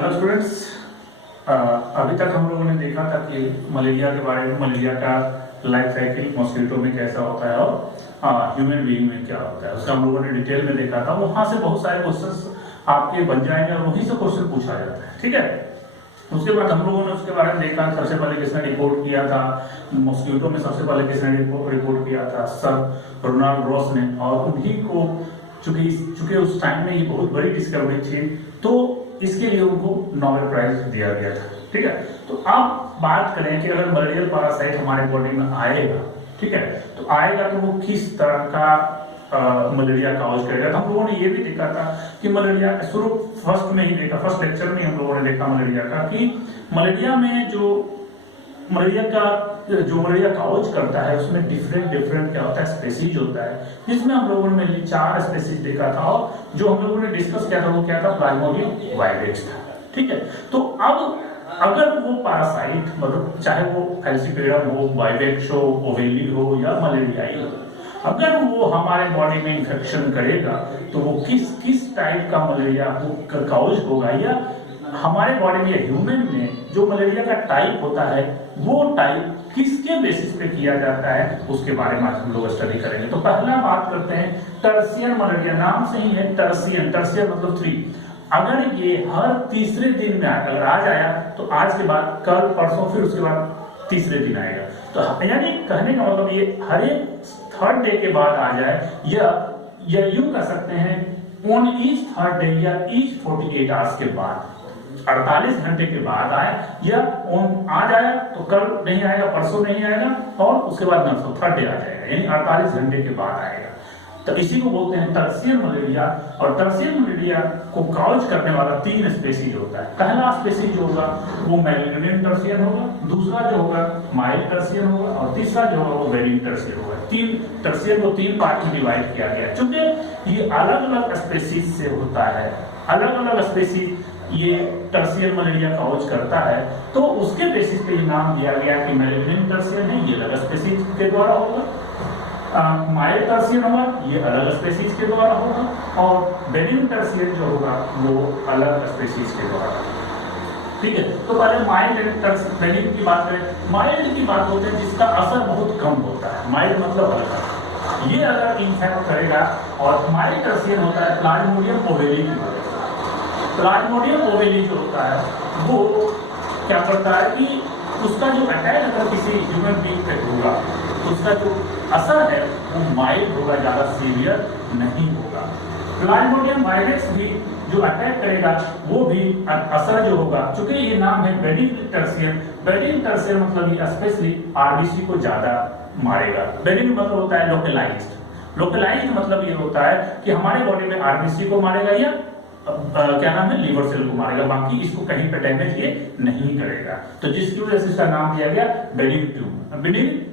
Hello students, अभी तक हम लोगों ने देखा था कि मलेरिया के बारे में, मलेरिया का लाइफ साइकिल मॉस्किटो में कैसा होता है और ह्यूमन बीइंग में क्या होता है, उसका हम लोगों ने डिटेल में देखा था। वहां से बहुत सारे क्वेश्चंस आपके बन जाएंगे और वहीं से क्वेश्चन पूछा जाता है, ठीक है। उसके बाद हम लोगों ने उसके बारे में देखा, सबसे पहले किसने रिपोर्ट किया था मॉस्किटो में, सबसे पहले किसने रिपोर्ट किया था, सर रोनाल्ड रॉस ने। और उन्हीं को चूंकि उस टाइम में ये बहुत बड़ी डिस्कवरी थी, तो इसके लिए उनको नोबेल प्राइज दिया गया था, ठीक है। तो अब बात करें कि अगर मलेरियल पैरासाइट हमारे बॉडी में आएगा, ठीक है, तो आएगा तो वो किस तरह का मलेरिया काउज करेगा। तो हम लोगों ने ये भी देखा था कि मलेरिया शुरू फर्स्ट लेक्चर में हम लोगों ने देखा मलेरिया का, कि मलेरिया में जो मलेरिया काउज करता है उसमें डिफरेंट क्या होता है, स्पेसीज होता है, जिसमें हम लोगों ने 4 स्पेसीज देखा था। और जो हम लोगों ने डिस्कस किया था वो क्या था, प्लाज्मोडियम वाइवेक्स था, ठीक है। तो अब अगर वो पैरासाइट, मतलब चाहे वो फैल्सिपेरम हो, वाइवेक्स हो, ओवेली हो या मलेरियाई हो, अगर वो हमारे बॉडी में इंफेक्शन करेगा तो वो किस टाइप का मलेरिया काउज होगा, या हमारे बॉडी में ह्यूमन में जो मलेरिया का टाइप होता है वो टाइप किसके बेसिस पे किया जाता है, उसके बारे में आज हम लोग स्टडी करेंगे। तो पहला बात करते हैं टर्शियन मलेरिया। नाम से ही है टर्शियन मतलब 3। अगर ये हर तीसरे दिन में अगर आज आया तो आज के बाद कल परसों फिर उसके बाद तीसरे दिन आएगा, तो यानी कहने का मतलब ये हर एक थर्ड डे के बाद आ जाए, या यूं कह सकते हैं ऑन ईच थर्ड डे या ईच 48 आवर्स के बाद, 48 घंटे के बाद आए, या आज आया तो कल नहीं आएगा, परसों नहीं आएगा, और उसके बाद थर्ड डे आ जाएगा, यानी 48 घंटे के बाद आएगा। तो इसी को बोलते हैं टर्शियन मलेरिया। और टर्शियन मलेरिया को काउज करने वाला 3 स्पेसीज होता है। पहला स्पेसीज जो होगा वो मैलिग्नेंट टर्शियन होगा, दूसरा जो होगा माइल्ड टर्शियन होगा, और तीसरा जो होगा वो वेरिएंट टर्शियन होगा। 3 टर्शियन को 3 पार्ट में डिवाइड किया गया। चूंकि ये अलग अलग स्पेसीज से होता है, अलग अलग स्पेसीज ये टर्शियन मलेरिया काउज करता है, तो उसके बेसिस पे ये नाम दिया गया कि मैलिग्नेंट टर्शियन है, ये अलग स्पेसीज के द्वारा होगा, माइल्ड टर्शियन होगा ये अलग स्पेसीज के द्वारा होगा, और बेनिन टर्शियन जो होगा वो अलग स्पेसीज के द्वारा, ठीक है। तो पहले माइल्ड बेनिन की बात करें। माइल्ड की बात होते हैं जिसका असर बहुत कम होता है, माइल्ड मतलब हल्का, ये अगर इन्फेक्ट करेगा। और माइल्ड टर्शियन होता है प्लाज्मोडियम ओवेली की वजह से। प्लाज्मोडियम ओवेली जो होता है वो क्या करता है कि उसका जो अटैक अगर किसी ह्यूमन बीइंग पे होगा तो उसका जो असर है वो माइल्ड होगा, ज्यादा सीवियर नहीं होगा। प्लाज्मोडियम वाइवेक्स भी जो अटैक करेगा वो भी असर जो होगा, चूंकि ये नाम है बेनिन टर्शियन मतलब ये स्पेशली आरबीसी को ज्यादा मारेगा। बेनिन मतलब होता है लोकलाइज्ड मतलब ये होता है कि हमारे बॉडी में आरबीसी को मारेगा, या क्या नाम है, लीवर सेल को मारेगा, बाकी इसको कहीं पे डैमेज ये नहीं करेगा। तो जिसकी वजह से इसका नाम दिया गया बेनिन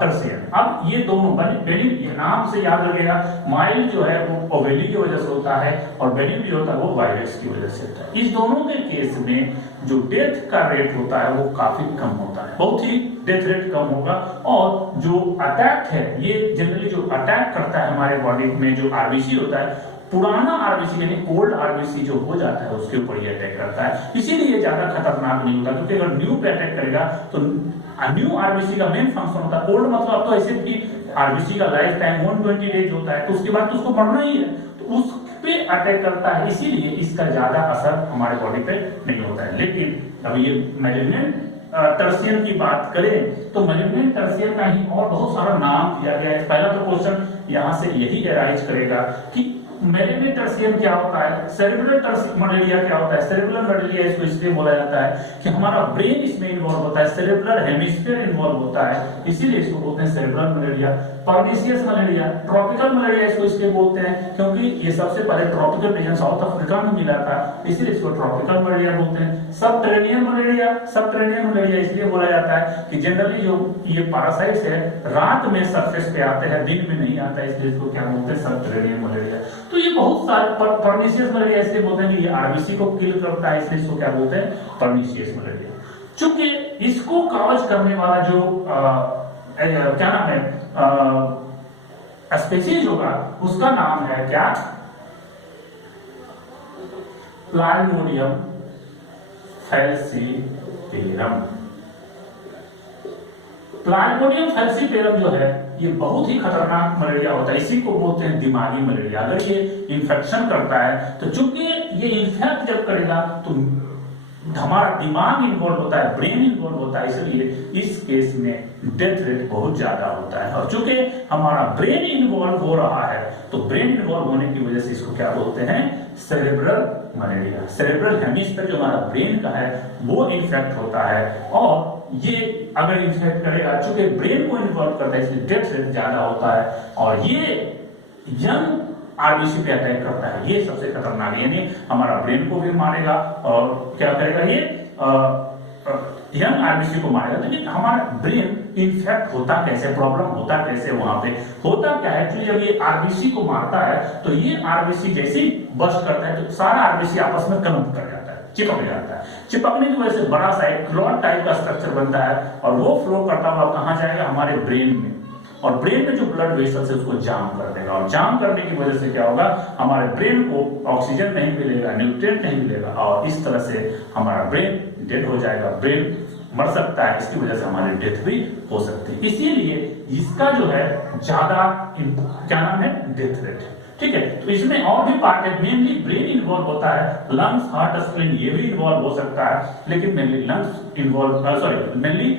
टर्शियन। अब ये दोनों बेनिन, ये नाम से याद रखेगा, माइल्ड जो है वो ओवेली की वजह से होता है, और बेनिन जो होता है वो वायरस की वजह से होता है। इस दोनों के केस में जो डेथ का रेट होता है वो काफी कम होता है, बहुत ही डेथ रेट कम होगा। और जो अटैक है, ये जनरली जो अटैक करता है हमारे बॉडी में, जो आरबीसी होता है, पुराना आरबीसी यानी ओल्ड आरबीसी जो हो जाता है उसके ऊपर ये अटैक करता है। इसीलिए ज्यादा खतरनाक नहीं होता, क्योंकि अगर न्यू पे अटैक करेगा तो न्यू आरबीसी का मेन फंक्शन होता है, ओल्ड मतलब अब तो ऐसे भी आरबीसी का लाइफ टाइम 120 डेज होता है, तो उसके बाद तो उसको मरना ही है, तो उस पे अटैक करता है, इसीलिए इसका ज्यादा असर हमारे बॉडी पे नहीं होता है। लेकिन अब ये मैलिग्नेंट टर्शियन की बात करें तो मैलिग्नेंट टर्शियन का ही और बहुत सारा नाम दिया गया है। पहला तो क्वेश्चन यहाँ से यही अराइज करेगा कि मैलिग्नेंट टर्शियन क्या होता है, सेरेब्रल मलेरिया क्या होता है। सेरेब्रल मलेरिया इसको इसलिए बोला जाता है कि हमारा ब्रेन इसमें इन्वॉल्व होता है, सेरेब्रल हेमिस्फीयर इन्वॉल्व होता है, इसीलिए इसको बोलते हैं cerebral malaria. Pernicious malaria, tropical malaria इसको इसलिए बोलते हैं क्योंकि ये सबसे पहले ट्रॉपिकल रीजन साउथ अफ्रीका में मिला था, इसीलिए इसको ट्रॉपिकल मलेरिया बोलते हैं। सबटेरेनियन मलेरिया इसलिए बोला जाता है कि जनरली जो ये पैरासाइट्स है रात में सरफेस पे आते हैं, दिन में नहीं आता है, इसलिए इसको क्या बोलते हैं, सबटेरेनियन मलेरिया। तो ये बहुत सारे पर्निशियस मलेरिया इसलिए बोलते हैं कि ये आरबीसी को किल करता है, इसलिए इसको क्या बोलते हैं, पर्निशियस मलेरिया। चूंकि इसको काउज करने वाला जो क्या नाम है स्पीशीज होगा उसका नाम है क्या, प्लाज्मोडियम फैल्सीपेरम। प्लाज्मोडियम फैल्सीपेरम जो है ये बहुत ही खतरनाक मलेरिया होता है, इसी को बोलते हैं दिमागी मलेरिया। अगर ये इन्फेक्शन करता है तो चूंकि ये इन्फेक्ट जब करेगा तो हमारा दिमाग इन्वॉल्व होता है, ब्रेन इन्वॉल्व होता है, इसलिए इस केस में डेथ रेट बहुत ज्यादा होता है। और चूंकि हमारा ब्रेन इन्वॉल्व हो रहा है तो ब्रेन इन्वॉल्व होने की वजह से इसको क्या बोलते हैं, सेरेब्रल मलेरिया। सेरेब्रल हेमिस्फीयर जो हमारा ब्रेन का है वो इन्फेक्ट होता है, और ये अगर इन्फेक्ट करेगा, चूंकि ब्रेन को इन्वॉल्व करता है इसलिए डेथ रेट ज्यादा होता है, और ये यंग आरबीसी पे अटैक करता है। ये सबसे खतरनाक है, यानी हमारा ब्रेन को भी मारेगा और क्या करेगा, ये यंग आरबीसी को मारेगा। लेकिन हमारा ब्रेन इन्फेक्ट होता कैसे, प्रॉब्लम होता कैसे, वहां पे होता क्या है कि जब ये आरबीसी को मारता है तो ये आरबीसी जैसे ही बस्ट करता है तो सारा आरबीसी आपस में कनेक्ट कर जाता है, चिपक जाता है। चिपकने की वजह से बड़ा सा एक क्लॉट टाइप का स्ट्रक्चर बनता है, और वो फ्लो करता हुआ कहां जाएगा, हमारे ब्रेन में, और ब्रेन में जो ब्लड वेसल्स है उसको जाम कर देगा, और जाम करने की वजह से क्या होगा, हमारे ब्रेन को ऑक्सीजन नहीं मिलेगा, न्यूट्रिएंट नहीं मिलेगा, और इस तरह से हमारा ब्रेन डेड हो जाएगा, ब्रेन मर सकता है। इसकी वजह से हमारी डेथ भी हो सकती है। इसीलिए इसका जो है ज्यादा क्या नाम है, डेथ रेट। ठीक है, तो इसमें और भी पार्ट है, मेनली ब्रेन इन्वॉल्व होता है, लंग्स, हार्ट, स्प्लीन ये भी इन्वॉल्व हो सकता है, लेकिन mainly lungs involve, sorry mainly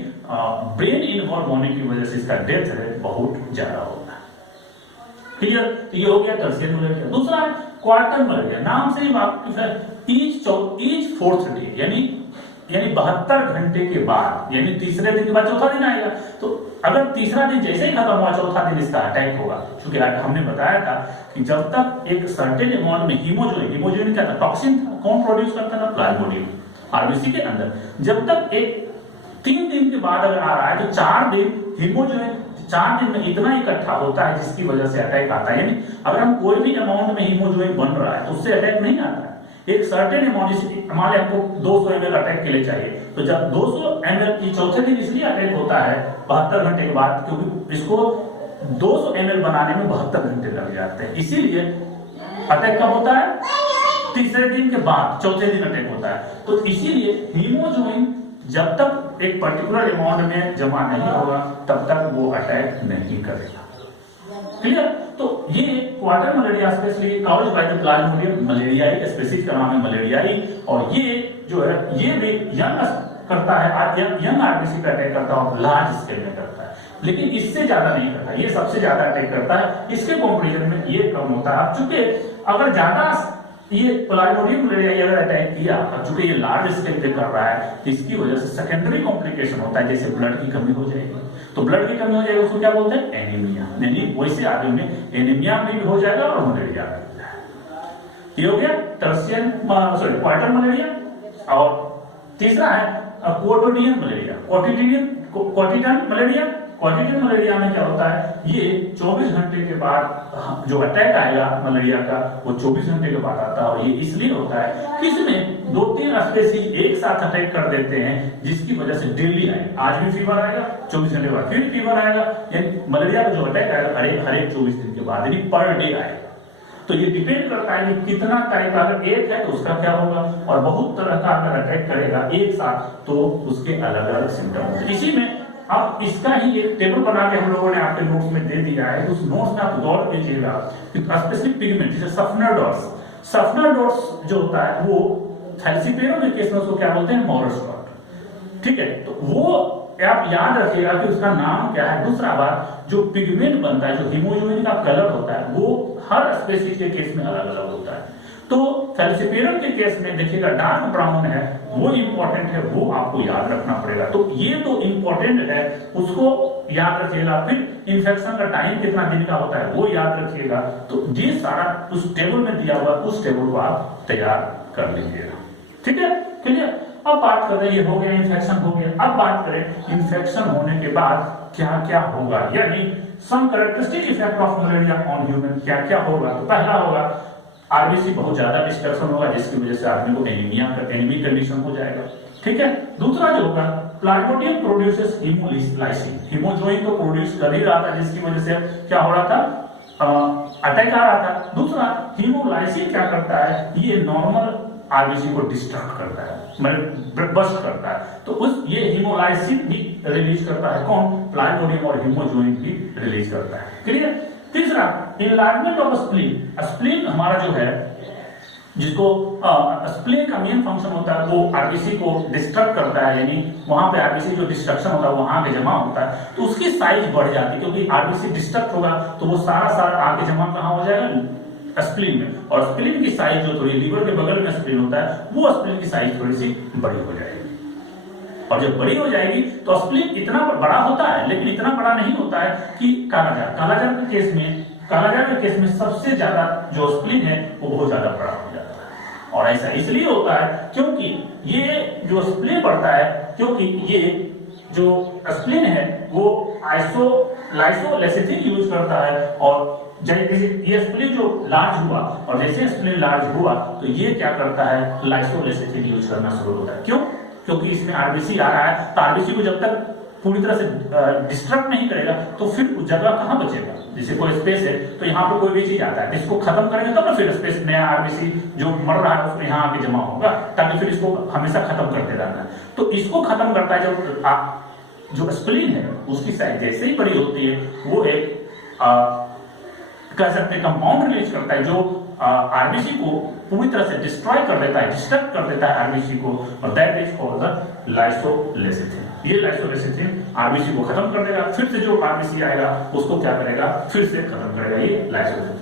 brain involve होने की वजह से इसका डेथ रेट बहुत ज्यादा होता है। क्लियर? तो ये हो गया टर्शियरी मलेरिया। दूसरा है क्वार्टर मलेरिया। नाम से ही वाकिफ है, ईच फोर्थ डे, यानी 72 घंटे के बाद, यानी तीसरे दिन के बाद चौथा दिन आएगा। तो अगर तीसरा दिन जैसे ही खत्म हुआ चौथा दिन इसका अटैक होगा, क्योंकि हमने बताया था कि जब तक एक सर्टेन अमाउंट में हीमोजोइन क्या था, टॉक्सिन था, कौन प्रोड्यूस करता था, प्लाज्मोडियम आरबीसी के अंदर। जब तक एक 3 दिन के बाद अगर आ रहा है तो 4 दिन हीमोजोइन 4 दिन में इतना इकट्ठा होता है जिसकी वजह से अटैक आता है। यानी अगर हम कोई भी अमाउंट में हीमोजोइन बन रहा है तो उससे अटैक नहीं आता है। एक सर्टेन अमाउंट, मान लें आपको 200 ml अटैक के लिए चाहिए, तो जब 200 ml की चौथे दिन इसलिए अटैक होता है 72 घंटे के बाद, क्योंकि इसको 200 ml बनाने में 72 घंटे लग जाते हैं। इसीलिए अटैक कब होता है, तीसरे दिन के बाद, चौथे दिन अटैक होता है। तो इसीलिए हीमोजोइन जब तक एक पर्टिकुलर अमाउंट में जमा नहीं होगा तब तक वो अटैक नहीं करेगा। क्लियर? तो ये quartan malaria specially caused by the plasmodium malariae, species का नाम है मलेरियाई, और ये जो है ये भी यंग करता है, यंग आरबीसी पे अटैक करता है और लार्ज स्केल में करता है, लेकिन इससे ज्यादा नहीं करता, ये सबसे ज्यादा अटैक करता है। इसके कंपैरिजन में ये कम होता है। चूंकि अगर ज्यादा ये प्लाज्मोडियम मलेरिया अगर अटैक किया, चूंकि ये लार्ज स्केल पे कर रहा है, इसकी वजह से सेकेंडरी कॉम्प्लिकेशन होता है, जैसे ब्लड की कमी हो जाएगी। तो ब्लड की कमी हो जाएगी, उसको क्या बोलते हैं, एनीमिया। यानी वैसे आदमी में एनीमिया में भी हो जाएगा और मलेरिया में भी हो जाएगा। ये हो गया टर्शियन, सॉरी क्वार्टर मलेरिया। और तीसरा है क्वोटिडियन मलेरिया, क्वोटिडियन मलेरिया। क्वोटिडियन मलेरिया में क्या होता है, ये 24 घंटे के बाद जो अटैक आएगा मलेरिया का, वो 24 घंटे के बाद आता है। और ये इसलिए होता है कि इसमें 2-3 स्पीशीज एक साथ अटैक कर देते हैं, जिसकी वजह से डेली आए, आज भी फीवर आएगा, 24 घंटे बाद फिर फीवर आएगा। यानी मलेरिया का जो अटैक आएगा हर एक 24 दिन के बाद, यानी पर डे आएगा। तो ये डिपेंड करता है कि कितना टाइप, अगर एक है तो उसका क्या होगा, और बहुत तरह का अगर अटैक करेगा एक साथ तो उसके अलग अलग सिम्टम होंगे। इसी में अब इसका ही एक टेबल बना के हम लोगों ने आपके नोट्स में दे दिया है। उस नोट्स में आप गौर कीजिएगा, स्पेसिफिक पिगमेंट जैसे सफनर डॉट्स जो होता है वो फैल्सीपेरम के केस में उसको क्या बोलते हैं, मॉरस डॉट। ठीक है, तो वो आप याद रखिएगा कि उसका नाम क्या है। दूसरा बात, जो पिगमेंट बनता है, जो हीमोग्लोबिन का कलर होता है, वो हर स्पीशीज के केस में अलग अलग होता है। तो फैल्सीपेरम के केस में देखिएगा डार्क ब्राउन है, वो इंपॉर्टेंट है, वो आपको याद रखना पड़ेगा। तो ये तो इंपॉर्टेंट है, उसको याद रखिएगा। फिर इन्फेक्शन का टाइम कितना दिन का होता है वो याद रखिएगा। तो ये सारा उस टेबल में दिया हुआ, उस टेबल को आप तैयार कर लीजिएगा। ठीक है, क्लियर? अब बात करते हैं, ये हो गया इन्फेक्शन हो गया। अब बात करें इन्फेक्शन होने के बाद क्या क्या होगा, यानी some characteristic effect of malaria on human, क्या क्या होगा। तो पहला होगा आरबीसी बहुत ज्यादा डिस्ट्रक्शन होगा, जिसकी वजह से आदमी को एनीमिक कंडीशन हो जाएगा। ठीक है, दूसरा जो होगा प्लाज्मोडियम प्रोड्यूसेस हीमोलाइसिन, हीमोजोइन को प्रोड्यूस कर ही रहा था, जिसकी वजह से क्या हो रहा था, अटैक आ रहा था। दूसरा हीमोलाइसिन क्या करता है, ये नॉर्मल आरबीसी को डिस्ट्रक्ट करता है, मतलब बस्ट करता है। तो उस ये हीमोलाइसिन भी रिलीज करता है कौन, प्लाज्मोडियम और हीमोजोइन भी रिलीज करता है। क्लियर। तीसरा इनलार्जमेंट ऑफ स्प्लीन। स्प्लीन हमारा जो है, जिसको स्प्लीन का मेन फंक्शन होता है वो आरबीसी को डिस्ट्रक्ट करता है, यानी वहां पे आरबीसी जो डिस्ट्रक्शन होता है वहां पे जमा होता है, तो उसकी साइज बढ़ जाती है, क्योंकि आरबीसी डिस्ट्रक्ट होगा तो वो सारा आके जमा कहां हो जाएगा, स्प्लीन में। और स्प्लीन की साइज जो थोड़ी, लीवर के बगल में स्प्लीन होता है, वो स्प्लीन की साइज थोड़ी सी बड़ी हो जाएगी। और जब बड़ी हो जाएगी तो स्प्लीन इतना बड़ा होता है, लेकिन इतना बड़ा नहीं होता है कि कालाजार के केस में सबसे ज्यादा जो स्प्लीन है वो बहुत ज्यादा बड़ा हो जाता है। और ऐसा इसलिए होता है क्योंकि ये जो स्प्लीन बढ़ता है, क्योंकि ये जो स्प्लीन है वो लाइसोलेसिथिन यूज करता है, और ये स्प्लीन जो लार्ज हुआ, और जैसे स्प्लीन लार्ज हुआ तो ये क्या करता है, लाइसोलेसिथिन यूज करना शुरू होता है। क्यों? क्योंकि इसमें आरबीसी आ रहा है, तो आरबीसी को जब तक पूरी तरह से डिस्ट्रक्ट नहीं करेगा तो फिर जगह कहां बचेगा। जैसे कोई स्पेस है तो यहाँ पे कोई भी चीज आता है, इसको खत्म करेंगे तब ना फिर स्पेस नया आरबीसी जो मर रहा है उसमें यहाँ आके जमा होगा, ताकि फिर इसको हमेशा खत्म करते रहना है। तो इसको खत्म करता है जो स्प्लीन है, उसकी साइज जैसे ही बड़ी होती है वो एक कह सकते हैं कंपाउंड रिलीज करता है, जो आरबीसी को पूरी तरह से डिस्ट्रॉय कर देता है, डिस्ट्रक्ट कर देता है आरबीसी को, और दैट इज कॉल्ड द लाइसोलेसिथिन। ये लाइसोलेसिथिन आरबीसी को खत्म कर देगा, फिर से जो आरबीसी आएगा उसको क्या करेगा, फिर से खत्म करेगा, ये लाइसोलेसिथिन।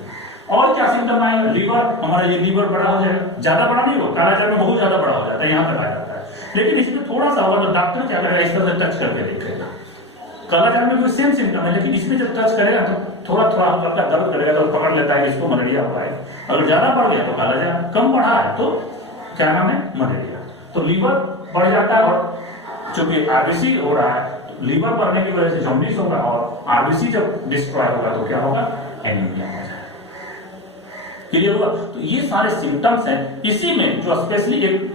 और क्या सिम्टम आएगा, लीवर, हमारा ये लीवर बड़ा हो जाएगा, ज्यादा बड़ा नहीं होगा, कालाजार में बहुत ज्यादा बड़ा हो जाता है, यहाँ तक आ जाता है, लेकिन इसमें थोड़ा सा होगा तो डॉक्टर क्या करेगा, इस तरह से टच करके देखेगा। कालाजार में भी सेम सिम्टम है, लेकिन इसमें जब टच करेगा तो थोड़ा हल्का दर्द करेगा तो पकड़ लेता है इसको मलेरिया हुआ है। अगर ज्यादा बढ़ गया तो कालाजार, कम बढ़ा है तो क्या नाम है, मलेरिया। तो लीवर बढ़ जाता है, और चूंकि आरबीसी हो रहा है तो लीवर बढ़ने की वजह से जॉन्डिस होगा, और आरबीसी जब डिस्ट्रॉय होगा तो क्या होगा, एनीमिया हो जाएगा। क्लियर हुआ। तो ये सारे सिम्टम्स हैं। इसी में जो स्पेशली एक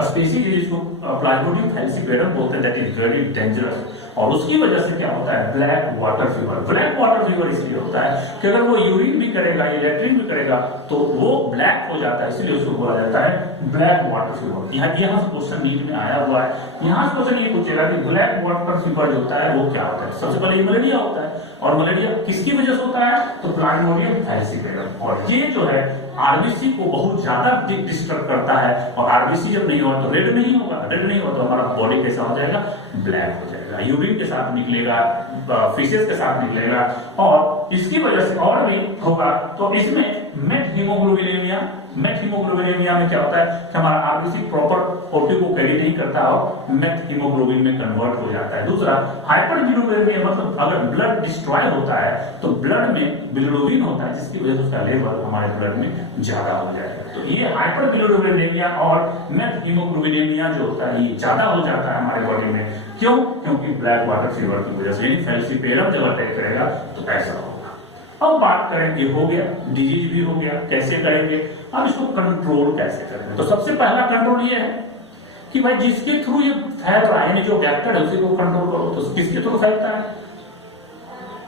स्पीसीज जिसको प्लाज्मोडियम फैल्सिपेरम बोलते हैं, दैट इज वेरी डेंजरस, और उसकी वजह से क्या होता है, black water fever. Black water fever इसलिए होता है कि अगर वो यूरिन भी करेगा या लैट्रिन भी करेगा तो वो ब्लैक हो जाता है, इसलिए उसको बोला जाता है ब्लैक वाटर फीवर। यहाँ से क्वेश्चन नीट में आया हुआ है, यहाँ से क्वेश्चन ये पूछेगा कि ब्लैक वाटर फीवर जो होता है वो क्या होता है। सबसे पहले मलेरिया होता है, और मलेरिया किसकी वजह से होता है, तो प्लाज्मोडियम फैल्सिपेरम। और ये जो है आरबीसी को बहुत ज्यादा डिस्टर्ब करता है, और आरबीसी जब नहीं होगा तो रेड नहीं होगा तो हमारा बॉडी कैसा हो जाएगा, ब्लैक हो जाएगा, यूरिन के साथ निकलेगा, फिशेस के साथ निकलेगा, और इसकी वजह से और भी होगा। तो इसमें मेट हीमोग्लोबिनेमिया में क्या होता है कि हमारा आरबीसी प्रॉपर ओटी को कैरी नहीं करता और मेट हीमोग्लोबिन में कन्वर्ट हो जाता है। दूसरा हाइपर बिलिरुबिनेमिया, मतलब अगर ब्लड डिस्ट्रॉय होता है तो ब्लड में बिलिरुबिन होता है, जिसकी वजह से उसका लेवल हमारे ब्लड में ज्यादा हो जाएगा। तो ये हाइपर बिलिरुबिनेमिया और मेट हीमोग्लोबिनेमिया जो होता है ये ज्यादा हो जाता है हमारे बॉडी में। क्यों? क्योंकि ब्लैक वाटर फीवर की वजह से, यानी फैल्सिपेरम जब अटैक करेगा तो ऐसा होगा। अब बात करें, ये हो गया, डिजीज भी हो गया, कैसे करेंगे, अब इसको कंट्रोल कैसे करेंगे। तो सबसे पहला कंट्रोल ये है कि भाई जिसके थ्रू ये फैल रहा है, यानी जो वेक्टर है उसी को कंट्रोल करो। तो किसके थ्रू फैलता है,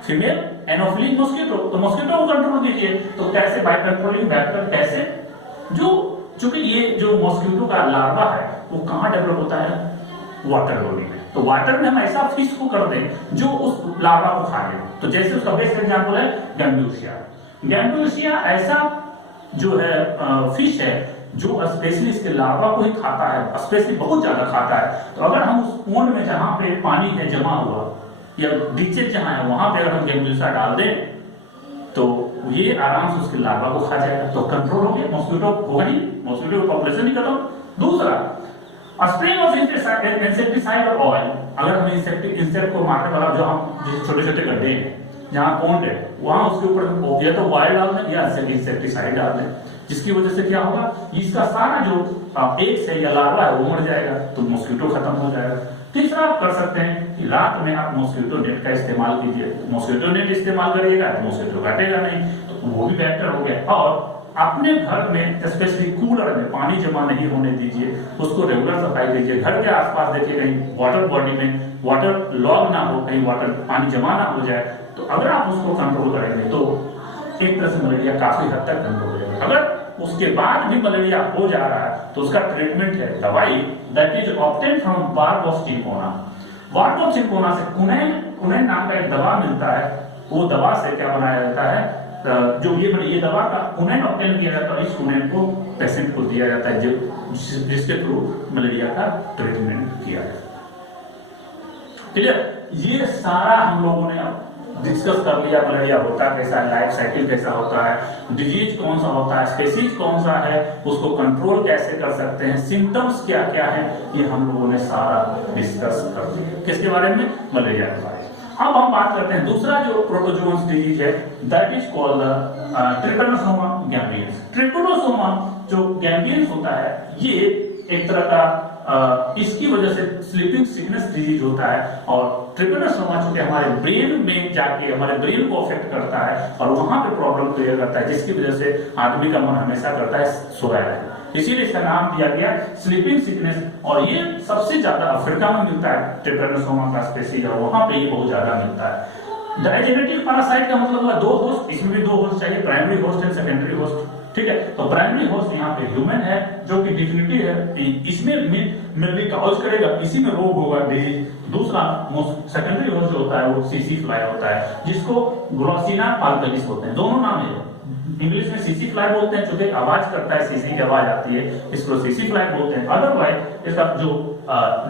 फीमेल एनोफिलिस मॉस्किटो, तो मॉस्किटो को कंट्रोल कीजिए। तो कैसे, बाय कंट्रोलिंग वेक्टर। कैसे, जो चूंकि ये जो मॉस्किटो का लार्वा है वो कहां डेवलप होता है, वाटर बॉडी में। तो वाटर में हम ऐसा फिश को कर दें जो उस लार्वा को खा ले। तो जैसे उसका बेस्ट एग्जांपल है गैम्बुसिया ऐसा जो है फिश है जो स्पेशली इसके लार्वा को ही खाता है, स्पेशली बहुत ज्यादा खाता है। तो अगर हम उस पोंड में जहां पे पानी है जमा हुआ या डीचेज जहां है वहां पे अगर हम गैम्बुसिया डाल दें तो ये आराम से उसके लार्वा को खा जाएगा। तो कंट्रोल हो गया, मॉस्किटो होगा नहीं, मॉस्किटो की पॉपुलेशन ही खत्म। दूसरा, स्प्रेइंग ऑफ इंसेक्टिसाइड और ऑयल। अगर हम इंसेक्ट को मारने वाला जो हम छोटे छोटे गड्ढे हैं जहां पोंड है वहां उसके ऊपर या तो ऑयल डाल दें या इंसेक्टिसाइड डाल दें, जिसकी वजह से क्या होगा, इसका सारा जो एग्स है या लार्वा है वो मर जाएगा, तो मॉस्किटो खत्म हो जाएगा। तीसरा आप कर सकते हैं कि रात में आप मॉस्किटो नेट का इस्तेमाल कीजिए। मॉस्किटो नेट इस्तेमाल करिएगा तो मॉस्किटो काटेगा नहीं, तो वो भी बेहतर हो गया। और अपने घर में स्पेशली कूलर में पानी जमा नहीं होने दीजिए, उसको रेगुलर सफाई कीजिए। घर के आसपास देखिए कहीं वाटर बॉडी में वाटर लॉग ना हो, कहीं वाटर पानी जमा ना हो जाए। तो अगर आप उसको कंट्रोल करेंगे तो एक तरह से मलेरिया काफी हद तक कंट्रोल हो जाएगा। अगर उसके बाद भी मलेरिया हो जा रहा है तो उसका ट्रीटमेंट है दवाई that is obtain from bark of cinchona. Bark of cinchona से कुनैन नाम का एक दवा मिलता है, वो दवा से क्या बनाया जाता है, जो ये दवा का कुनैन ऑब्टेन किया जाता है, इस कुनैन को पेशेंट को दिया जाता है जिसके थ्रू मलेरिया का ट्रीटमेंट किया जाता है। क्लियर? ये सारा हम लोगों ने डिस्कस कर लिया, मलेरिया होता कैसा है, लाइफ साइकिल कैसा होता है, डिजीज कौन सा होता है, स्पेसीज कौन सा है, उसको कंट्रोल कैसे कर सकते हैं, सिम्टम्स क्या क्या है, ये हम लोगों ने सारा डिस्कस कर लिया। किसके बारे में? मलेरिया के बारे में। अब हम बात करते हैं दूसरा जो प्रोटोजोन्स डिजीज है that is called Trypanosoma gambiense. Trypanosoma जो गैम्बियंस होता है ये एक तरह का इसकी वजह से स्लीपिंग सिकनेस डिजीज होता है और ट्रिपैनोसोमा चूंकि हमारे ब्रेन में जाके हमारे ब्रेन को अफेक्ट करता है और वहां पे प्रॉब्लम क्रिएट करता है जिसकी वजह से आदमी का मन हमेशा करता है सोया रहे, इसीलिए इसका नाम दिया गया स्लीपिंग सिकनेस। और ये सबसे ज्यादा अफ्रीका में मिलता है, ट्रिपैनोसोमा का स्पेसीज है वहां पे ये बहुत ज्यादा मिलता है। डाइजेनेटिक पैरासाइट का मतलब हुआ दो होस्ट, इसमें भी दो होस्ट चाहिए, primary host and secondary host. ठीक है, तो प्राइमरी होस्ट यहाँ पे ह्यूमन है जो कि डिफिनिटी है, इसमें मिलनी काउज करेगा, इसी में रोग होगा डिजीज। दूसरा सेकेंडरी होस्ट जो होता है वो सीसी फ्लाई होता है जिसको ग्लोसिना पाल्पेलिस बोलते हैं, दोनों नाम है। इंग्लिश में सीसी फ्लाई बोलते हैं क्योंकि आवाज करता है, सीसी की आवाज आती है, इसको सीसी फ्लाई बोलते हैं। अदरवाइज इसका जो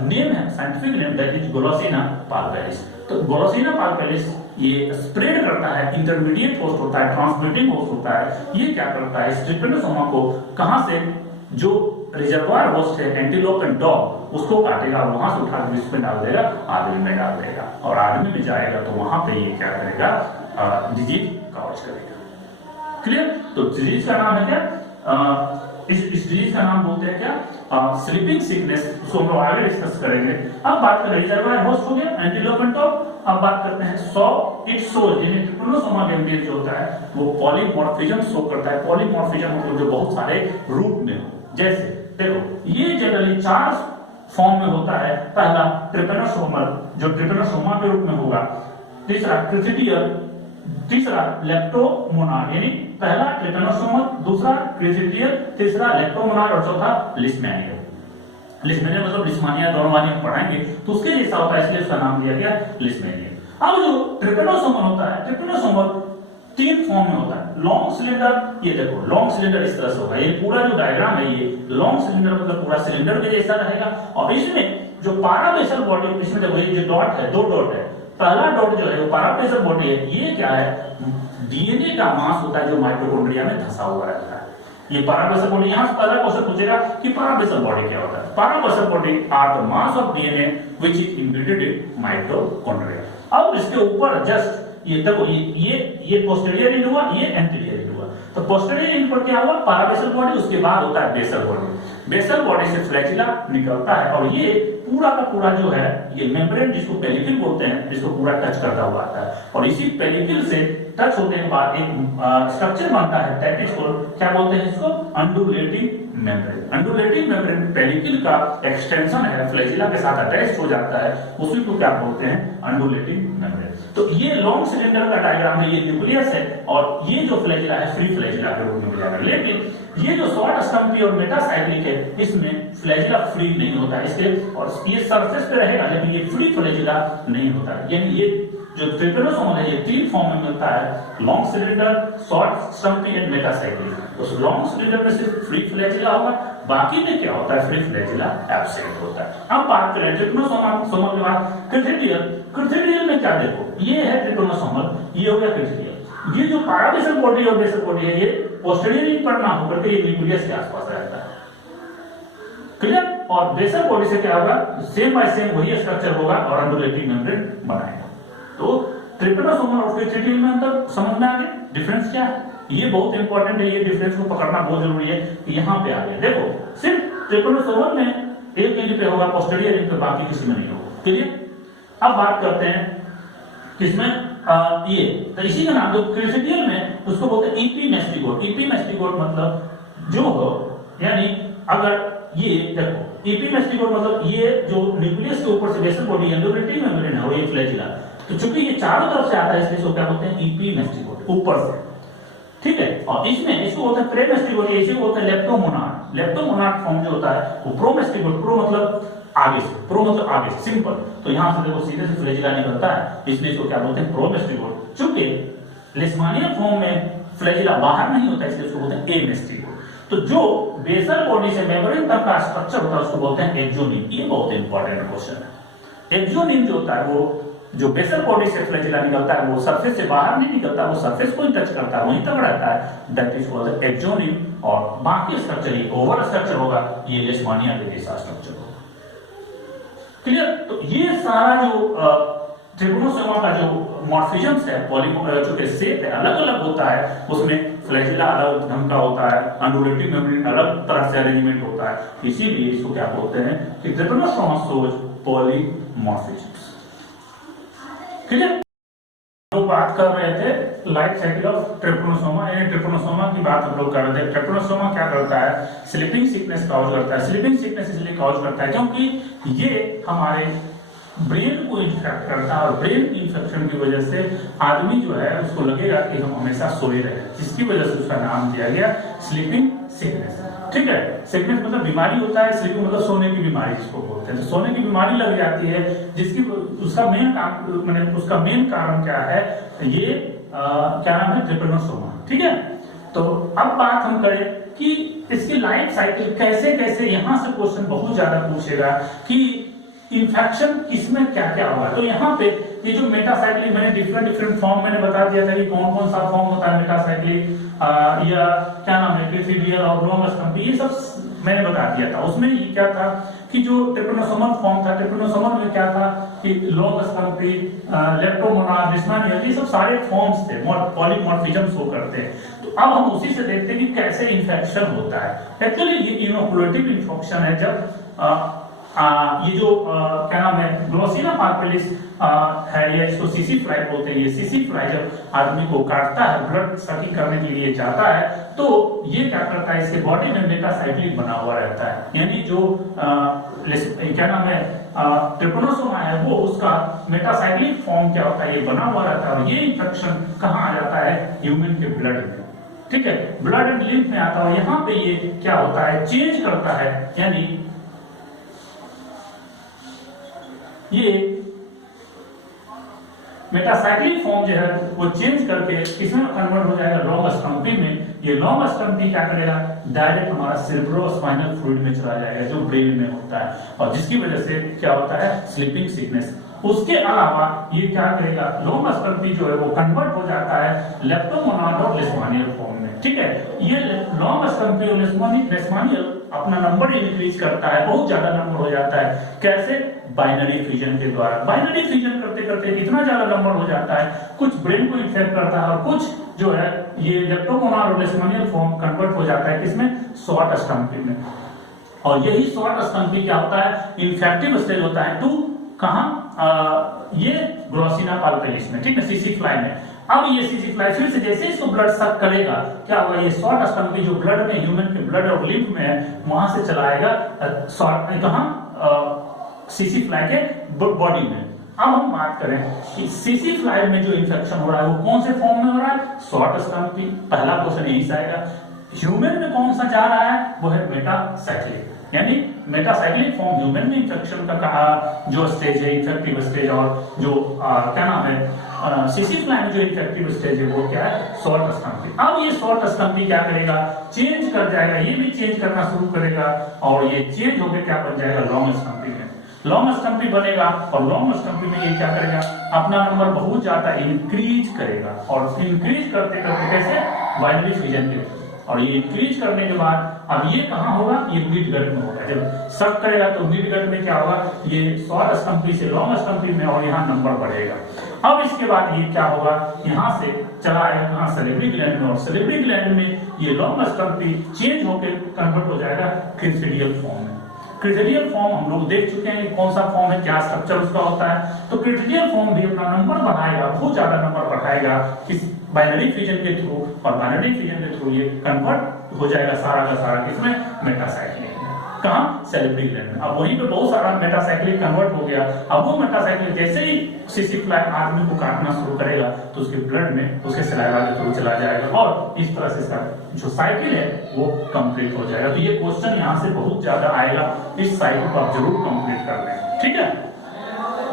नेम है scientific name that is glossina palpalis. तो ग्लोसिना पाल्पेलिस ये स्प्रेड करता है, इंटरमीडिएट होस्ट होता है, ट्रांसमिटिंग होस्ट होता है। ये क्या करता है, इस ट्रिपैनोसोमा को कहां से, जो रिजर्वायर होस्ट है एंटीलोप एंड डॉग, उसको काटेगा, वहां से उठा के इसमें डाल देगा, आदमी में डाल देगा और आदमी में जाएगा तो वहां पे ये क्या करेगा, डिजीज काउज करेगा। क्लियर? तो डिजीज का नाम है क्या, इस डिजीज का नाम बोलते हैं क्या, स्लीपिंग सिकनेस, उसको हम लोग आगे डिस्कस करेंगे। अब बात करें रिजर्वायर होस्ट हो गया एंटीलोप एंड डॉग। अब बात करते हैं इट शोज, यानी ट्रिपैनोसोमा गैम्बियंस जो होता है वो पॉलीमॉर्फिज्म शो करता है। पॉलीमॉर्फिज्म मतलब जो बहुत सारे रूप में हो, जैसे देखो ये जनरली 4 फॉर्म में होता है। पहला ट्रिपैनोसोमल जो ट्रिपैनोसोमा के रूप में होगा, तीसरा क्रिथिडियल, तीसरा लेप्टोमोनाड, यानी पहला ट्रिपैनोसोमल, दूसरा क्रिथिडियल, तीसरा लेप्टोमोनाड और चौथा लिस्मेनियल। लिस्मेनियल मतलब लिस्मानिया, दोनों वाली हम पढ़ाएंगे तो उसके जैसा होता है, इसलिए उसका नाम दिया गया लिस्मेनियल। अब जो ट्रिपैनोसोमल होता है, ट्रिपैनोसोमल 3 फॉर्म में होता है। लॉन्ग सिलेंडर, ये देखो लॉन्ग सिलेंडर इस तरह से होगा, ये पूरा जो डायग्राम है ये लॉन्ग सिलेंडर मतलब पूरा सिलेंडर के जैसा रहेगा। और इसमें जो पाराबेसल बॉडी, इसमें देखो ये जो डॉट है, 2 डॉट है, पहला डॉट जो है वो पाराबेसल बॉडी है, ये क्या है, डीएनए का मास होता है जो माइटोकॉन्ड्रिया में धंसा हुआ रहता है। ये पाराबेसल बॉडी, यहां से पहला क्वेश्चन पूछेगा कि पाराबेसल बॉडी क्या होता है। Parabasal body are the mass of DNA which is embedded in mitochondria. अब इसके ऊपर जस्ट ये देखो ये पोस्टीरियर एंड हुआ, ये एंटीरियर एंड हुआ। तो पोस्टीरियर एंड पर क्या हुआ, पाराबेसल बॉडी, उसके बाद होता है बेसल बॉडी। बेसल बॉडी से फ्लैजिला निकलता है और ये पूरा का पूरा जो है ये मेम्ब्रेन जिसको पेलिकल बोलते हैं, जिसको पूरा टच करता हुआ आता है और इसी पेलिकल से टच होने के बाद एक स्ट्रक्चर बनता है दैट इज कॉल्ड, क्या बोलते हैं इसको, undulating membrane. Undulating membrane pellicle का एक्सटेंशन है, फ्लैजिला के साथ अटैच हो जाता है, उसी को क्या बोलते हैं, अंडुलेटिंग मेम्ब्रेन। तो ये लॉन्ग सिलेंडर का डायग्राम है, ये न्यूक्लियस है और ये जो फ्लैजिला है फ्री फ्लैजिला के रूप में मिलेगा। लेकिन ये जो शॉर्ट स्टम्पी और मेटासाइक्लिक है इसमें फ्लैजिला फ्री नहीं होता है, इसके और ये सरफेस पे रहेगा लेकिन ये फ्री फ्लैजिला नहीं होता है। यानी ये जो ट्रिपैनोसोमल है ये 3 फॉर्म में मिलता है, लॉन्ग सिलेंडर, शॉर्ट स्टम्पी एंड मेटासाइक्लिक। उस लॉन्ग सिलेंडर में सिर्फ फ्री फ्लैजिला होगा, बाकी में क्या होता है, फ्री फ्लैजिला एब्सेंट होता है। अब बात करें ट्रिपैनोसोमल के बाद क्रिथिडियल। क्रिथिडियल में क्या देखो, ये है ट्रिपैनोसोमल, ये हो गया क्रिथिडियल। ये जो पाराबेसल बॉडी और बेसल बॉडी है ये पोस्टीरियर पर ना होकर के ये न्यूक्लियस के आसपास रहता है। क्लियर? और बेसल बॉडी से क्या होगा, सेम बाय सेम वही स्ट्रक्चर होगा और अंडुलेटिंग मेम्ब्रेन बनाएगा। तो ट्रिपैनोसोमल और क्रिथिडियल में अंतर समझ में आ गया, डिफरेंस क्या है, ये बहुत इंपॉर्टेंट है, ये डिफरेंस को पकड़ना बहुत जरूरी है कि यहाँ पे आ गया। देखो सिर्फ ट्रिपैनोसोमल में एक एंड पे होगा, पोस्टीरियर एंड पे बाकी किसी में नहीं होगा। क्लियर? अब बात करते हैं किसमें, ये तो इसी का नाम जो क्रिथिडियल में उसको बोलते हैं ईपी मेस्टिगोट। ईपी मेस्टिगोट मतलब जो हो, यानी अगर ये देखो ईपी मेस्टिगोट मतलब ये जो न्यूक्लियस के ऊपर से बेसल बॉडी अंडुलेटिंग मेम्ब्रेन है वो ये फ्लैजिला, तो चूंकि ये चारों तरफ से आता है इसलिए इसको क्या बोलते हैं ईपी मेस्टिगोट, ऊपर से। ठीक है। और इसमें इसको होता है प्रेमेस्टिगोट, इसे होता है लेप्टोमोनाड। लेप्टोमोनाड फॉर्म जो होता है वो प्रोमेस्टिगोट, प्रो मतलब आगे से, प्रो मतलब आगे से, सिंपल। तो यहां से देखो सीधे से फ्लैजिला निकलता है, इसलिए इसको क्या बोलते हैं प्रोमेस्टिगोट। चूंकि लेशमानियल फॉर्म में फ्लैजिला बाहर नहीं होता इसलिए उसको बोलते हैं एमेस्टिगोट। तो जो बेसल बॉडी से मेम्ब्रेन तक का स्ट्रक्चर होता है उसको बोलते हैं एक्सोनिम। ये बहुत इंपॉर्टेंट क्वेश्चन है। एक्सोनिम जो होता है वो जो बेसल बॉडी से फ्लैजिला निकलता है वो सरफेस से बाहर नहीं निकलता, वो सरफेस को ही टच करता है, वहीं तक रहता है, दैट इज कॉल्ड एक्सोनिम। और बाकी स्ट्रक्चर ये ओवर स्ट्रक्चर होगा, ये लेशमानिया के जैसा स्ट्रक्चर होगा। क्लियर। तो ये सारा जो ट्रिपनोसोमा का जो मॉर्फिजम्स है, जो शेप है अलग अलग होता है, उसमें फ्लैजिला अलग ढंग का होता है, अंडुलेटिंग मेम्ब्रेन अलग तरह से अरेंजमेंट होता है, इसीलिए इसको क्या बोलते हैं कि ट्रिपनोसोमा शोज पॉलीमॉर्फिजम्स। क्लियर। लोग बात कर रहे थे लाइफ साइकिल ऑफ ट्रिपनोसोमा, यानी ट्रिपनोसोमा की बात हम लोग कर रहे थे। ट्रिपनोसोमा क्या करता है, स्लीपिंग सिकनेस कॉज करता है। स्लीपिंग सिकनेस इसलिए कॉज करता है क्योंकि ये हमारे ब्रेन को इन्फेक्ट करता है, और ब्रेन की इन्फेक्शन की वजह से आदमी जो है उसको लगेगा कि हम हमेशा सोए रहे, जिसकी वजह से उसका नाम दिया गया स्लीपिंग सिकनेस। ठीक है। सिकनेस मतलब बीमारी होता है, स्लीपिंग मतलब सोने की बीमारी जिसको बोलते हैं। तो सोने की बीमारी लग जाती है, जिसकी उसका मेन काम मैंने उसका मेन कारण क्या है, ये क्या नाम है, ट्रिपनोसोमा। ठीक है। तो अब बात हम करें कि इसकी लाइफ साइकिल कैसे कैसे, यहां से क्वेश्चन बहुत ज्यादा पूछेगा कि इन्फेक्शन किसमें क्या क्या होगा। तो यहाँ पे ये जो मेटासाइक्लिक मैंने डिफरेंट फॉर्म मैंने बता दिया था कि कौन कौन सा फॉर्म होता है मेटासाइक्लिक, या क्या नाम है क्रिथिडियल और लॉन्ग स्टम्पी, ये सब मैंने बता दिया था। उसमें ये क्या था कि जो ट्रिपनोसोमल फॉर्म था, ट्रिपनोसोमल में क्या था कि लॉन्ग स्टम्पी, लेप्टोमोनाड, लेशमानियल, ये सब सारे फॉर्म्स थे, पॉलीमॉर्फिज्म शो करते हैं। तो अब हम उसी से देखते हैं कि कैसे इन्फेक्शन होता है। एक्चुअली ये इनोकुलेटिव इन्फेक्शन है, जब ये जो क्या नाम है ग्लोसिना पार्पिलिस है, या इसको सीसी फ्लाई बोलते हैं। ये सीसी फ्लाई जब आदमी को काटता है, ब्लड सकिंग करने के लिए जाता है, तो ये क्या करता है, इसके बॉडी में मेटासाइक्लिक बना हुआ रहता है। यानी जो क्या नाम है ट्रिपनोसोमा है, वो उसका मेटासाइक्लिक फॉर्म क्या होता है, ये बना हुआ रहता है। और ये इन्फेक्शन कहाँ आ जाता है, ह्यूमन के ब्लड में। ठीक है। ब्लड एंड लिम्फ में आता है। यहाँ पे ये क्या होता है, चेंज करता है, यानी ये मेटासाइक्लिक फॉर्म जो है वो चेंज करके किसमें कन्वर्ट हो जाएगा, लॉन्ग स्टम्पी में। ये लॉन्ग स्टम्पी क्या करेगा, डायरेक्ट हमारा सेरेब्रोस्पाइनल फ्लूइड में चला जाएगा, जो ब्रेन में होता है, और जिसकी वजह से क्या होता है, स्लीपिंग सिकनेस। उसके अलावा ये क्या करेगा, लॉन्ग स्टम्पी जो है वो कन्वर्ट हो जाता है लेप्टोमोनाड और लेशमानियल फॉर्म में। ठीक है। ये लॉन्ग स्टम्पी और लेशमानियल अपना नंबर इंक्रीज करता है, बहुत ज्यादा नंबर हो जाता है। कैसे, बाइनरी फ्यूजन के द्वारा। बाइनरी फ्यूजन करते करते इतना ज्यादा नंबर हो जाता है, कुछ ब्रेन को इफेक्ट करता है, और कुछ जो है ये लेप्टोमोनाड और लेशमानियल फॉर्म कन्वर्ट हो जाता है किसमें, शॉर्ट स्टम्पी में। और यही शॉर्ट स्टम्पी क्या होता है, इन्फेक्टिव स्टेज होता है। टू कहां, ये ग्लोसिना पाल्पेलिस में। ठीक है, सीसी फ्लाई में। अब ये सीसी फ्लाई फिर से जैसे इसको ब्लड सक करेगा, क्या होगा, ये शॉर्ट स्टम्पी जो ब्लड में, ह्यूमन के ब्लड और लिम्फ में है, वहां से चलाएगा शॉर्ट कहां, सीसी फ्लाई के बॉडी में। अब हम बात करें कि सीसी फ्लाई में जो इन्फेक्शन हो रहा है वो कौन से फॉर्म में हो रहा है, शॉर्ट स्टम्पी। पहला क्वेश्चन यही से आएगा। ह्यूमन में कौन सा जा रहा है, वो है मेटासाइक्लिक, यानी मेटासाइक्लिक फॉर्म ह्यूमन में इन्फेक्शन का कहा जो स्टेज है, इफेक्टिव स्टेज। और जो क्या नाम है सीसी फ्लाई में जो इफेक्टिव स्टेज है वो क्या है, शॉर्ट स्टम्पी। अब ये शॉर्ट स्टम्पी क्या करेगा, चेंज कर जाएगा, ये भी चेंज करना शुरू करेगा, और ये चेंज होकर क्या बन जाएगा, लॉन्ग स्टम्पी में। लॉन्ग स्टम्पी बनेगा, और लॉन्ग स्टम्पी में ये क्या करेगा, अपना नंबर बहुत ज्यादा इंक्रीज करेगा, और इंक्रीज करते करते कैसे, बाइनरी फ्यूजन के। और ये इंक्रीज करने के बाद अब ये कहां होगा, ये मिड गट में होगा। जब सक करेगा तो मिड गट में क्या होगा, ये शॉर्ट स्टम्पी से लॉन्ग स्टम्पी में, और यहाँ नंबर बढ़ेगा। अब इसके बाद ये क्या होगा, यहाँ से चला आएगा कहां, सैलिवरी ग्लैंड में, और सैलिवरी ग्लैंड में ये लॉन्ग स्टम्पी चेंज होकर कन्वर्ट हो जाएगा क्रिथिडियल फॉर्म में। क्रिथिडियल फॉर्म हम लोग देख चुके हैं कौन सा फॉर्म है, क्या स्ट्रक्चर उसका होता है। तो क्रिथिडियल फॉर्म भी अपना नंबर बढ़ाएगा, बहुत ज्यादा नंबर बढ़ाएगा किस, बाइनरी फ्यूजन के थ्रू, और बाइनरी फ्यूजन के थ्रू ये कन्वर्ट हो जाएगा सारा का सारा किसमें, मेटासाइक्लिक में। कहाँ, सैलिवरी ग्लैंड में। अब वहीं पे बहुत सारा मेटासाइक्लिक कन्वर्ट हो गया। अब वो मेटासाइक्लिक जैसे ही सिस्टिक फ्लाई आदमी को काटना शुरू करेगा तो उसके ब्लड में उसके सलाइवा के थ्रू चला जाएगा और इस तरह से इसका जो साइकिल है वो कंप्लीट हो जाएगा। तो ये क्वेश्चन यहाँ से बहुत ज्यादा आएगा, इस साइकिल को आप जरूर कंप्लीट कर लें, ठीक है।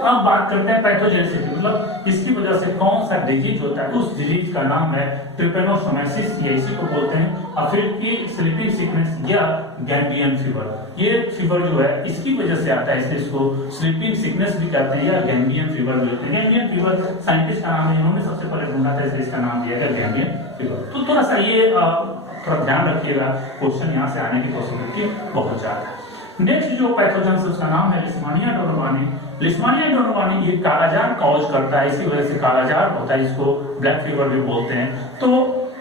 अब बात करते हैं पैथोजेनिसिटी, मतलब इसकी वजह से कौन सा डिजीज होता है। उस डिजीज का नाम है ट्रिपेनोसोमाइसिस, ये इसी को बोलते हैं अफ्रीकी स्लीपिंग सिकनेस या गैम्बियन फीवर। ये फीवर जो है इसकी वजह से आता है, इसलिए इसको स्लीपिंग सिकनेस भी कहते हैं या गैम्बियन फीवर भी होते हैं। गैम्बियन फीवर साइंटिस्ट का नाम है, इन्होंने सबसे पहले ढूंढा था इसलिए इसका नाम दिया गया गैम्बियन फीवर। तो थोड़ा सा ये थोड़ा ध्यान रखिएगा, क्वेश्चन यहाँ से आने की पॉसिबिलिटी बहुत ज्यादा है। नेक्स्ट जो पैथोजन है उसका नाम है लिस्मानिया डोनोवानी। लिस्मानिया डोनोवानी ये कालाजार कॉज करता है, इसी वजह से कालाजार होता है, इसको ब्लैक फीवर भी बोलते हैं। तो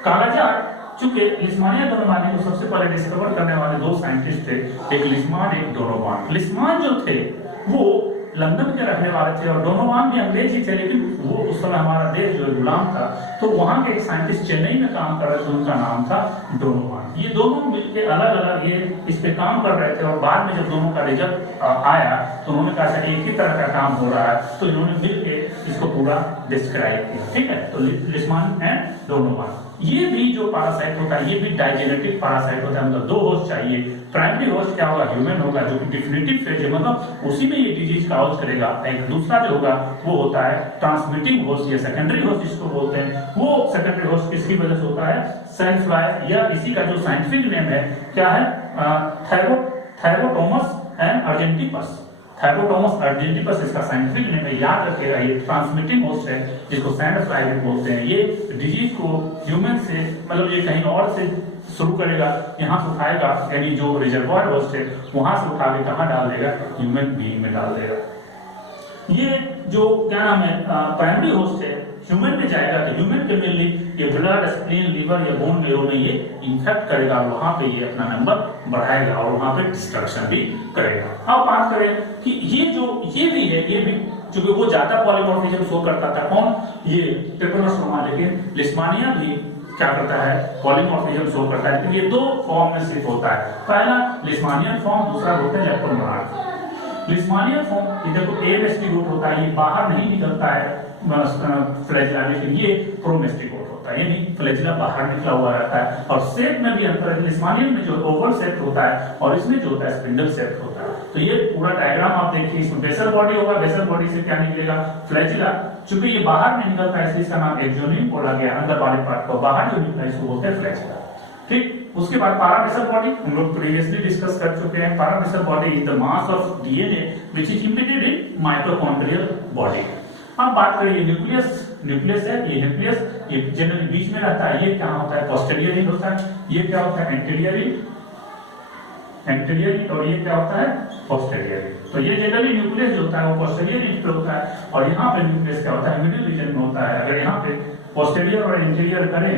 कालाजार, चूंकि लिस्मानिया डोनोवानी को सबसे पहले डिस्कवर करने वाले दो साइंटिस्ट थे, एक लिस्मान एक डोनोवान। लिस्मान जो थे वो लंदन के रहने वाले थे और डोनोवान भी अंग्रेज ही थे, लेकिन वो उस समय हमारा देश जो गुलाम था, तो वहां के एक साइंटिस्ट चेन्नई में काम कर रहे थे, उनका नाम था डोनोवान। ये दोनों मिलकर अलग अलग ये इस पे काम कर रहे थे और बाद में जब दोनों का रिजल्ट आया तो उन्होंने कहा एक ही तरह का काम हो रहा है, तो इन्होंने मिलकर इसको पूरा डिस्क्राइब किया, ठीक है। तो लिस्मान एंड डोनोवान। ये भी जो पैरासाइट होता है ये भी डाइजेनेटिक पैरासाइट होता है, मतलब दो होस्ट चाहिए। प्राइमरी होस्ट क्या होगा, ह्यूमन होगा, जो कि डिफिनिटिव फेज है, मतलब उसी में ये डिजीज काउज करेगा। एक दूसरा जो होगा वो होता है ट्रांसमिटिंग होस्ट या सेकेंडरी होस्ट जिसको बोलते हैं। वो सेकेंडरी होस्ट किसकी वजह से होता है, सैंड फ्लाई, या इसी का जो साइंटिफिक नेम है क्या है, थायरोटोमस एंड अर्जेंटिपस। थायरोटोमस अर्जेंटिपस इसका साइंटिफिक नेम है, याद रखिएगा। ये ट्रांसमिटिंग होस्ट है जिसको सैंड फ्लाई भी बोलते हैं। ये डिजीज को ह्यूमन से, मतलब ये कहीं और से शुरू करेगा, यहाँ से उठाएगा, यानी जो रिजर्वायर होस्ट है वहां से उठा के कहाँ डाल देगा, ह्यूमन बीइंग में डाल देगा। ये जो क्या नाम है प्राइमरी होस्ट है, ह्यूमन में जाएगा तो ह्यूमन के मेनली ये ब्लड, स्प्लीन, लीवर या बोन मेरो में ये इन्फेक्ट करेगा और वहां पे ये अपना नंबर बढ़ाएगा और वहां पे डिस्ट्रक्शन भी करेगा। अब बात करें कि ये भी है, ये भी क्योंकि वो ज्यादा पॉलीमॉर्फिज्म शो करता था, कौन, ये ट्रिपेनोसोमा, लेकिन लिस्मानिया भी क्या करता है, पॉलीमॉर्फिज्म शो करता है, लेकिन ये दो फॉर्म में सिर्फ होता है। पहला लिस्मानियन फॉर्म, दूसरा होता है लेप्टोमोनार्ड। लिस्मानियन फॉर्म इधर को एवेस्टी रूट होता है, ये बाहर नहीं निकलता है फ्लैजिला, लेकिन ये प्रोमेस्टिकोट होता है, यानी फ्लैजिला बाहर निकला हुआ रहता है। और शेप में भी अंतर है, लिस्मानियन में जो ओवल शेप होता है और इसमें जो होता है स्पिंडल शेप होता है। तो ये पूरा डायग्राम आप देखिए, इसमें बेसल बॉडी होगा, बेसल बॉडी से क्या निकलेगा, फ्लैजिला। चूंकि ये बाहर नहीं निकलता है इसलिए इसका नाम एक्सोनियम बोला गया, अंदर वाले पार्ट को, बाहर जो निकला है इसको बोलते हैं फ्लैजिला, ठीक। उसके बाद पैराबेसल बॉडी हम लोग प्रीवियसली डिस्कस कर चुके हैं। Parabasal body is the mass of DNA which is embedded in mitochondrial body. अब बात करिए न्यूक्लियस है, ये न्यूक्लियस ये जनरली बीच में रहता है, ये क्या होता है, पोस्टेरियरली होता है, ये क्या होता है, एंटीरियरली, और ये क्या होता है, पोस्टेरियरली। तो ये जनरली न्यूक्लियस जो होता है वो पोस्टेरियरली पे होता है, और यहाँ पे न्यूक्लियस क्या होता है, मिडिल रीजन में होता है। अगर यहाँ पे पोस्टेरियर और इंटीरियर करें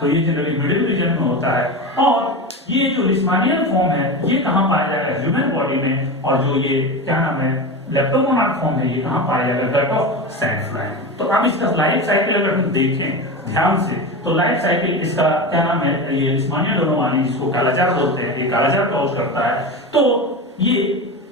तो ये जनरली मिडिल रीजन में होता है। और ये जो लिस्मानियन फॉर्म है ये कहाँ पाया जाएगा, ह्यूमन बॉडी में, और जो ये क्या नाम है लेप्टोमोनार्ड फॉर्म है ये कहाँ पाया जाएगा, गट ऑफ सैंड फ्लाई। तो अब इसका लाइफ साइकिल अगर हम देखें ध्यान से तो लाइफ साइकिल इसका क्या नाम है, ये लिस्मानिया डोनोवानी जिसको कालाजार बोलते हैं, ये कालाजार कॉज करता है। तो ये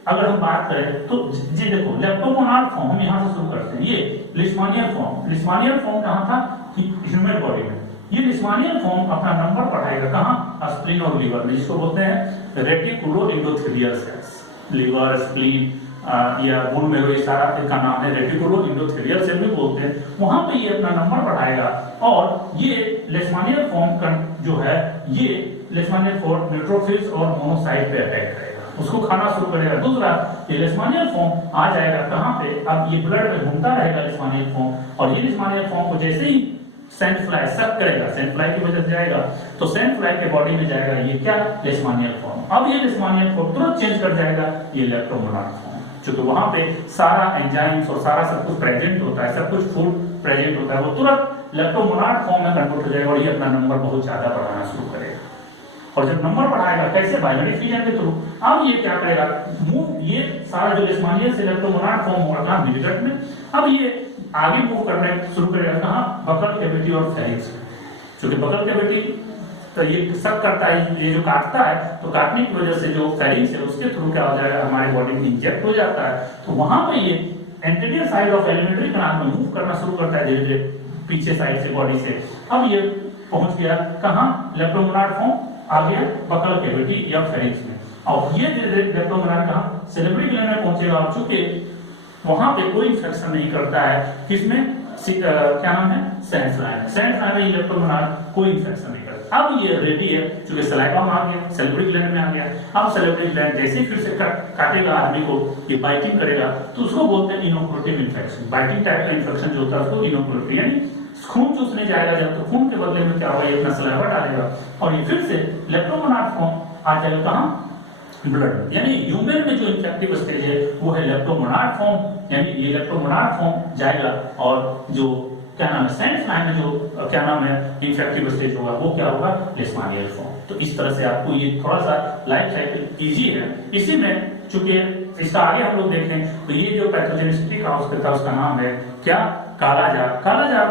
अगर हम बात करें तो ये देखो लेप्टोमोनार्ड फॉर्म हम यहाँ से शुरू करते हैं, ये लिस्मानियन फॉर्म कहाँ था, ह्यूमन बॉडी में। ये लिस्मानियन फॉर्म अपना नंबर बढ़ाएगा कहाँ, स्प्लीन और लीवर में, जिसको बोलते हैं reticuloendothelial cells. Liver, spleen या बोन मेरो, ये सारा का नाम है रेटिकुलो एंडोथेलियल सेल भी बोलते हैं। वहां पे ये अपना नंबर बढ़ाएगा और ये लिस्मानियन फॉर्म का जो है ये लिस्मानियन फॉर्म न्यूट्रोफिल्स और मोनोसाइट पे अटैक करेगा, उसको खाना शुरू करेगा। दूसरा ये लिस्मानियन फॉर्म आ जाएगा कहाँ पे, अब ये ब्लड में घूमता रहेगा लिस्मानियन फॉर्म, और ये लिस्मानियन फॉर्म को जैसे ही सैंड फ्लाई सक करेगा, सैंड फ्लाई की वजह से जाएगा, तो सैंड फ्लाई के बॉडी में जाएगा ये क्या, लिस्मानियन फॉर्म। अब ये लिस्मानियन फॉर्म तुरंत चेंज कर जाएगा ये लेप्टोमोनार्ड फॉर्म, क्योंकि वहां पे सारा एंजाइम्स और सारा सब कुछ प्रेजेंट होता है, सब कुछ फूड प्रेजेंट होता है, वो तुरंत लेप्टोमोनार्ड फॉर्म में कन्वर्ट हो जाएगा और ये अपना नंबर बहुत ज्यादा बढ़ाना शुरू करेगा। और जब नंबर बढ़ाएगा कैसे, बायोटिक फ्यूजन के थ्रू। अब ये क्या करेगा, मूव, ये सारा जो लिस्मानियन से लेप्टोमोनार्ड फॉर्म हो रहा था मिडगट में, अब ये आगे मूव करने शुरू करेगा कहाँ, बकल कैविटी और फेरिंक्स में। क्योंकि बकल कैविटी तो ये शक करता है, ये जो काटता है तो काटने की वजह से जो फेरिंग्स है उसके थ्रू क्या हो जाएगा, हमारे बॉडी में इंजेक्ट हो जाता है, तो वहां पे ये anterior side of alimentary canal में मूव करना शुरू करता है धीरे धीरे पीछे साइड से बॉडी से। अब ये पहुंच गया कहाँ, लेप्टोमोनार्ड फॉर्म आ गया बकल कैविटी या फेरिंग्स में, और ये धीरे धीरे लेप्टोमोनार्ड कहाँ, सेरेब्रल ग्लैंड में पहुंचेगा, और चूंकि वहां पे कोई इंफेक्शन नहीं करता है, किसमें क्या नाम है, सैंड फ्लाई, सैंड फ्लाई में लेप्टोमोनार्ड कोई इंफेक्शन नहीं करता। अब ये रेडी है, चूंकि सलाइवा में आ गया, सेरेब्रल ग्लैंड में आ गया, अब सेरेब्रल ग्लैंड जैसे ही फिर से काटेगा आदमी को, ये बाइटिंग करेगा, तो उसको बोलते हैं इनोकुलेटिव इन्फेक्शन। बाइटिंग टाइप का इन्फेक्शन जो होता है उसको इनोकुलेटिव, यानी खून चूसने जाएगा जब, तो खून के बदले में क्या होगा, ये अपना सलाइवा डालेगा और ये फिर से लेप्टोमोनार्ड फॉर्म आ जाएगा कहाँ, ब्लड। यानी ह्यूमन में जो इन्फेक्टिव स्टेज है वो है लेप्टोमोनार्ड फॉर्म, यानी ये लेप्टोमोनार्ड फॉर्म जाएगा, और जो क्या नाम है, सैंड फ्लाई में जो क्या नाम है इन्फेक्टिव स्टेज होगा वो क्या होगा, लेशमानियल फॉर्म। तो इस तरह से आपको ये थोड़ा सा लाइफ साइकिल इजी है। इसी में चूंकि इसका आगे हम लोग देखें तो ये जो पैथोजेनिसिटी काउज करता है उसका नाम है क्या, कालाजार। कालाजार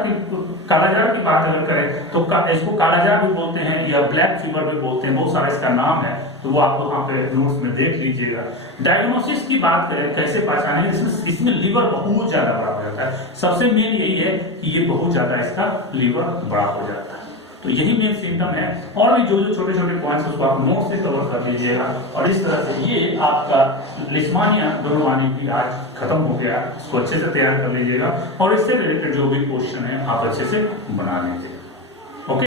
की बात अगर करें तो इसको कालाजार भी बोलते हैं या ब्लैक फीवर भी बोलते हैं, बहुत सारा इसका नाम है, तो वो आप वहां पे नोट्स में देख लीजिएगा। डायग्नोसिस की बात करें कैसे पहचाने, इसमें लीवर बहुत ज्यादा बड़ा हो जाता है, सबसे मेन यही है कि ये बहुत ज्यादा इसका लीवर बड़ा हो जाता है, तो यही मेन सिम्टम है। और भी जो छोटे छोटे पॉइंट्स उसको आप नोट से कवर कर लीजिएगा, और इस तरह से ये आपका लिस्मानिया डोलोवानी भी आज खत्म हो गया, इसको अच्छे से तैयार कर लीजिएगा, और इससे रिलेटेड जो भी क्वेश्चन है आप अच्छे से बना लीजिए।